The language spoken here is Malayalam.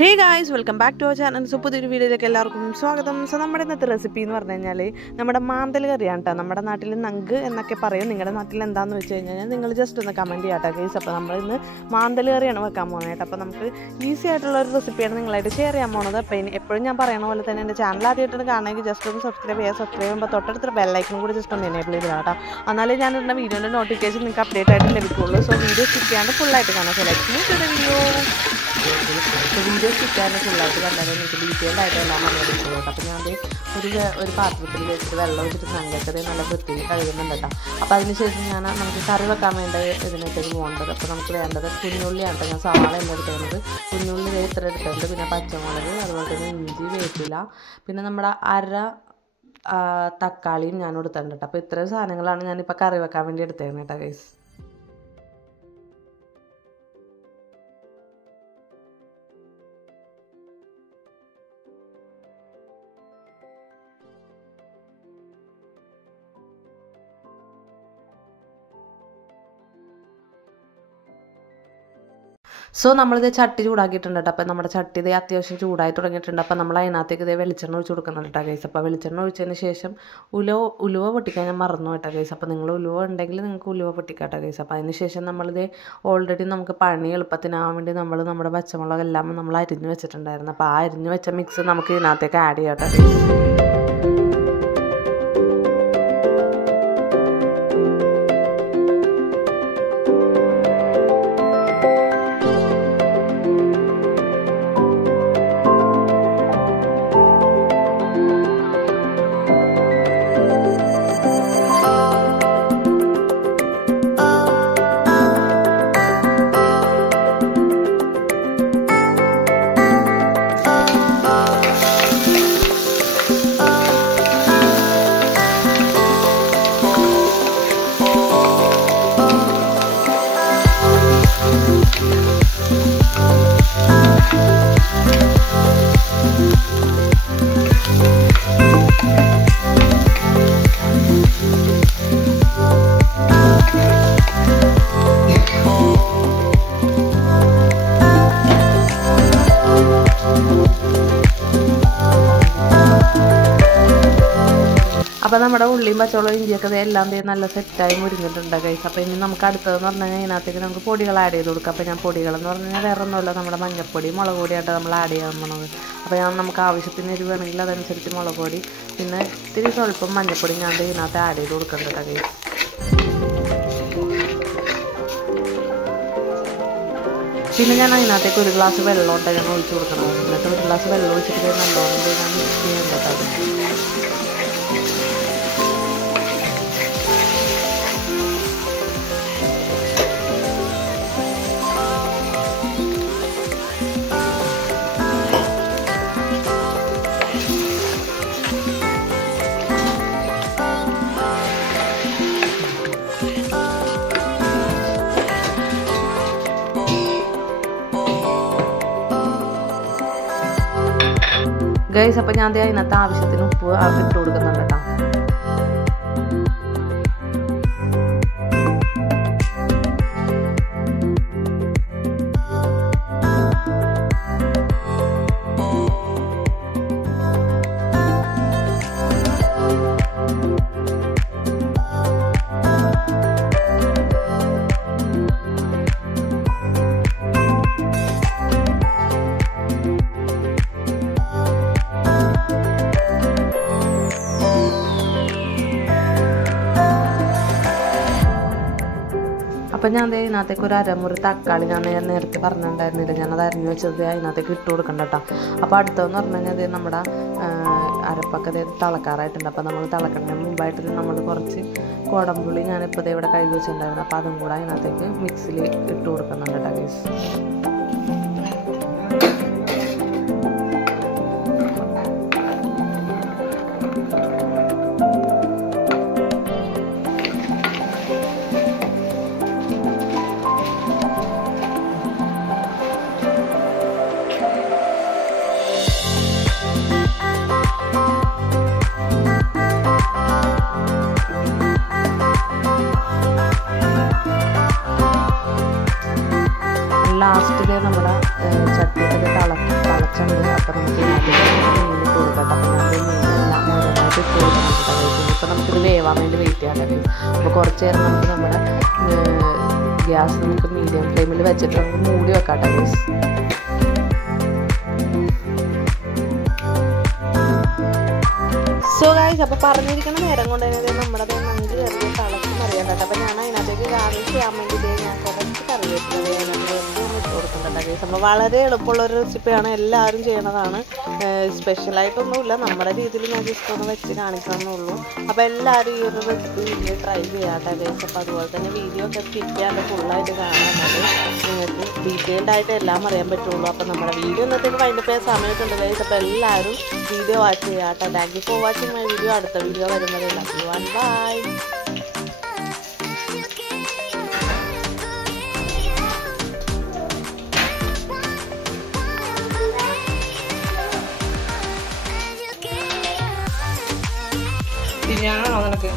Hey guys, welcome back to our channel. So പുതിയൊരു വീഡിയോയിലേക്ക് എല്ലാവർക്കും സ്വാഗതം. സോ നമ്മുടെ ഇന്നത്തെ റെസിപ്പി എന്ന് പറഞ്ഞു കഴിഞ്ഞാൽ നമ്മുടെ മാന്തൽ കറിയാണ് കേട്ടോ. നമ്മുടെ നാട്ടിൽ നങ്ക് എന്നൊക്കെ പറയും. നിങ്ങളുടെ നാട്ടിൽ എന്താണെന്ന് വെച്ച് കഴിഞ്ഞാൽ നിങ്ങൾ ജസ്റ്റ് ഒന്ന് കമൻറ്റ് ചെയ്യാട്ടോ ഗൈസ്. അപ്പോൾ നമ്മൾ ഇന്ന് മാന്തൽ കറിയാണ് വെക്കാൻ പോകുന്നത് കേട്ടോ. അപ്പോൾ നമുക്ക് ഈസി ആയിട്ടുള്ള ഒരു റെസിപ്പിയാണ് നിങ്ങളായിട്ട് ഷെയർ ചെയ്യാൻ പോകുന്നത്. അപ്പോൾ എപ്പോഴും ഞാൻ പറയുന്ന പോലെ തന്നെ എൻ്റെ ചാനൽ ആദ്യമായിട്ടാണ് കാണണമെങ്കിൽ ജസ്റ്റ് ഒന്ന് സബ്സ്ക്രൈബ് ചെയ്യുമ്പോൾ തൊട്ടടുത്ത ബെല്ലൈക്കനും കൂടി ജസ്റ്റ് ഒന്ന് എനേബിൾ ചെയ്ത് കേട്ടോ. എന്നാലേ ഞാൻ ഇടുന്ന വീഡിയോൻ്റെ നോട്ടിഫിക്കേഷൻ നിങ്ങൾക്ക് അപ്ഡേറ്റ് ആയിട്ട് ലഭിക്കുള്ളൂ. സോ വീഡിയോ സ്കിപ്പ് ചെയ്യാണ്ട് ഫുള്ളായിട്ട് കാണാം. So let's move to the video. Video സ്കിപ്പായിട്ട് ഫുള്ളായിട്ട് കണ്ടാലും നിങ്ങൾക്ക് ഡീറ്റെയിൽഡ് ആയിട്ട് എല്ലാം അറിയാൻ. അപ്പോൾ ഞാൻ ഒരു പാത്രത്തിൽ വെച്ചിട്ട് വെള്ളം വെച്ചിട്ട് നങ്കക്കറി നല്ല വൃത്തിയിൽ കഴുകുന്നുണ്ട് കേട്ടോ. അപ്പോൾ അതിനുശേഷം നമുക്ക് കറി വെക്കാൻ വേണ്ട ഇതിനകത്തേക്ക് പോകേണ്ടത്. അപ്പോൾ നമുക്ക് വേണ്ടത് കുഞ്ഞുള്ളിയാണ് കേട്ടോ. ഞാൻ സവാള എല്ലാം എടുക്കുന്നത്. കുഞ്ഞുള്ളി ഇത്ര എടുത്തിട്ടുണ്ട്. പിന്നെ പച്ചമുളക്, അതുപോലെ തന്നെ ഇഞ്ചി, വേപ്പില, പിന്നെ നമ്മുടെ അര തക്കാളിയും ഞാൻ എടുത്തിട്ടുണ്ട് കേട്ടോ. അപ്പോൾ ഇത്രയും സാധനങ്ങളാണ് ഞാനിപ്പോൾ കറി വെക്കാൻ വേണ്ടി എടുത്തേക്കുന്നത് കേട്ടോ ഗൈസ്. സോ നമ്മളിത് ചട്ടി ചൂടാക്കിയിട്ടുണ്ട് കേട്ടോ. അപ്പോൾ നമ്മുടെ ചട്ടി ഇതേ അത്യാവശ്യം ചൂടായി തുടങ്ങിയിട്ടുണ്ട്. അപ്പോൾ നമ്മൾ അതിനകത്തേക്ക് ഇതേ വെളിച്ചെണ്ണ ഒഴിച്ച് കൊടുക്കുന്നുണ്ട് കേട്ടോ ഗൈസ്. അപ്പോൾ വെളിച്ചെണ്ണ ഒഴിച്ചതിന് ശേഷം ഉലുവ പൊട്ടിക്കാൻ ഞാൻ മറന്നു കേട്ടോ ഗൈസ്. അപ്പോൾ നിങ്ങൾ ഉലുവ ഉണ്ടെങ്കിൽ നിങ്ങൾക്ക് ഉലുവ പൊട്ടിക്കാം കേട്ടോ ഗൈസ്. അപ്പോൾ അതിന് ശേഷം നമ്മളിത് ഓൾറെഡി നമുക്ക് പണി എളുപ്പത്തിനാവാൻ വേണ്ടി നമ്മുടെ പച്ചമുളകെല്ലാം നമ്മൾ അരിഞ്ഞ് വെച്ചിട്ടുണ്ടായിരുന്നു. അപ്പോൾ ആ അരിഞ്ഞ് വെച്ച മിക്സ് നമുക്ക് ഇതിനകത്തേക്ക് ആഡ് ചെയ്യാം കേട്ടോ ഗൈസ്. അപ്പോൾ നമ്മുടെ ഉള്ളിയും പച്ചമുളകും ഇഞ്ചിയൊക്കെ എല്ലാം നല്ല സെറ്റായി മുരിഞ്ഞിട്ടുണ്ട് ഗൈസ്. അപ്പോൾ ഇനി നമുക്ക് അടുത്തതെന്ന് പറഞ്ഞു കഴിഞ്ഞാൽ ഇതിനകത്തേക്ക് നമുക്ക് പൊടികൾ ആഡ് ചെയ്ത് കൊടുക്കാം. അപ്പോൾ ഞാൻ പൊടികളെന്ന് പറഞ്ഞു കഴിഞ്ഞാൽ വേറെ ഒന്നുമില്ല, നമ്മുടെ മഞ്ഞൾപ്പൊടി, മുളക് പൊടിയായിട്ട് നമ്മൾ ആഡ് ചെയ്യാൻ പോകുന്നത്. അപ്പോൾ നമുക്ക് ആവശ്യത്തിന് എരിവ് വേണമെങ്കിൽ അതനുസരിച്ച് മുളക് പൊടി, പിന്നെ ഇത്തിരി സ്വല്പം മഞ്ഞൾപ്പൊടി ഞാൻ ഇതിനകത്ത് ആഡ് ചെയ്ത് കൊടുക്കുന്നുണ്ട് ഗൈസ്. പിന്നെ ഞാൻ അതിനകത്തേക്ക് ഒരു ഗ്ലാസ് വെള്ളം ഉണ്ട് ഞാൻ ഒഴിച്ച് കൊടുക്കണം. എന്നിട്ട് ഒരു ഗ്ലാസ് വെള്ളം ഒഴിച്ചിട്ട് നല്ലോണം ഞാൻ മിക്സ് ചെയ്യേണ്ടത്. ഗൈസ് അപ്പോൾ ഞാൻ അതിനകത്ത് ആവശ്യത്തിന് ഉപ്പ് ഇട്ട് കൊടുക്കുന്നുണ്ട് കേട്ടോ. അപ്പം ഞാൻ അതിനകത്തേക്ക് ഒരു അരമുറി തക്കാളി ഞാൻ നേരത്തെ പറഞ്ഞിട്ടുണ്ടായിരുന്നില്ല, ഞാനത് അരിഞ്ഞ് വെച്ചത് അതിനകത്തേക്ക് ഇട്ട് കൊടുക്കണ്ട കേട്ടോ. അപ്പോൾ അടുത്തതെന്ന് പറഞ്ഞു കഴിഞ്ഞാൽ നമ്മുടെ അരപ്പൊക്കെ തിളക്കാറായിട്ടുണ്ട്. അപ്പോൾ നമ്മൾ തിളക്കുന്നതിന് മുമ്പായിട്ട് നമ്മൾ കുറച്ച് കുടംപുളി ഞാനിപ്പോൾ ഇവിടെ കഴുകി വെച്ചിട്ടുണ്ടായിരുന്നു. അപ്പോൾ അതും കൂടെ അതിനകത്തേക്ക് മിക്സിയിൽ ഇട്ട് കൊടുക്കുന്നുണ്ട് കേട്ടോ ഗൈസ്. ലാസ്റ്റ് നമ്മുടെ ചട്ടിയൊക്കെ ആവാൻ വേണ്ടി വെയിറ്റ് ചെയ്യാം കേട്ടോ. അപ്പോൾ കുറച്ച് നേരം നമുക്ക് നമ്മുടെ ഗ്യാസ് നമുക്ക് മീഡിയം ഫ്ലെയിമിൽ വെച്ചിട്ട് നമുക്ക് മൂടി വെക്കാം കേട്ടോ. സോ ഗൈസ്, അപ്പോൾ പറഞ്ഞിരിക്കുന്ന നേരം കൊണ്ട് തന്നെ നമ്മുടെ നഞ്ച് കറി തിളച്ച് അറിയാൻ കേട്ടോ. അപ്പോൾ ഞാൻ അതിനകത്തേക്ക് ഗാർണിഷ് ചെയ്യാൻ വേണ്ടിയിട്ട് ഞാൻ കുറച്ച് കറിവേപ്പില അതിനകത്ത് ഇട്ട് കൊടുക്കുന്നുണ്ട് ഗൈസ്. അപ്പോൾ വളരെ എളുപ്പമുള്ളൊരു റെസിപ്പിയാണ്, എല്ലാവരും ചെയ്യണതാണ്, സ്പെഷ്യലായിട്ടൊന്നുമില്ല, നമ്മുടെ രീതിയിൽ ഞാൻ ജസ്റ്റ് ഒന്ന് വെച്ച് കാണിക്കണമെന്നുള്ളൂ. അപ്പോൾ എല്ലാവരും ഈ ഒരു റെസിപ്പി വീഡിയോ ട്രൈ ചെയ്യാട്ടെ ഗൈസ്. അപ്പോൾ അതുപോലെ തന്നെ വീഡിയോ ഒക്കെ സ്കിപ്പ് ചെയ്യാണ്ട് ഫുള്ളായിട്ട് കാണാൻ മതി, നിങ്ങൾക്ക് ഡീറ്റെയിൽഡ് ആയിട്ട് എല്ലാം അറിയാൻ പറ്റുള്ളൂ. അപ്പോൾ നമ്മുടെ വീഡിയോ ഇന്നത്തേക്ക് വൈൻഡപ്പ് ചെയ്യാൻ സമയത്തുണ്ട് ഗൈസ്. അപ്പോൾ എല്ലാവരും വീഡിയോ വാച്ച് ചെയ്യാട്ടെ. Thank you for watching my video. അടുത്ത വീഡിയോ വരുന്നത് ലവ് യു ആൻഡ് ബൈ. ഞാനാണോ നിനക്ക്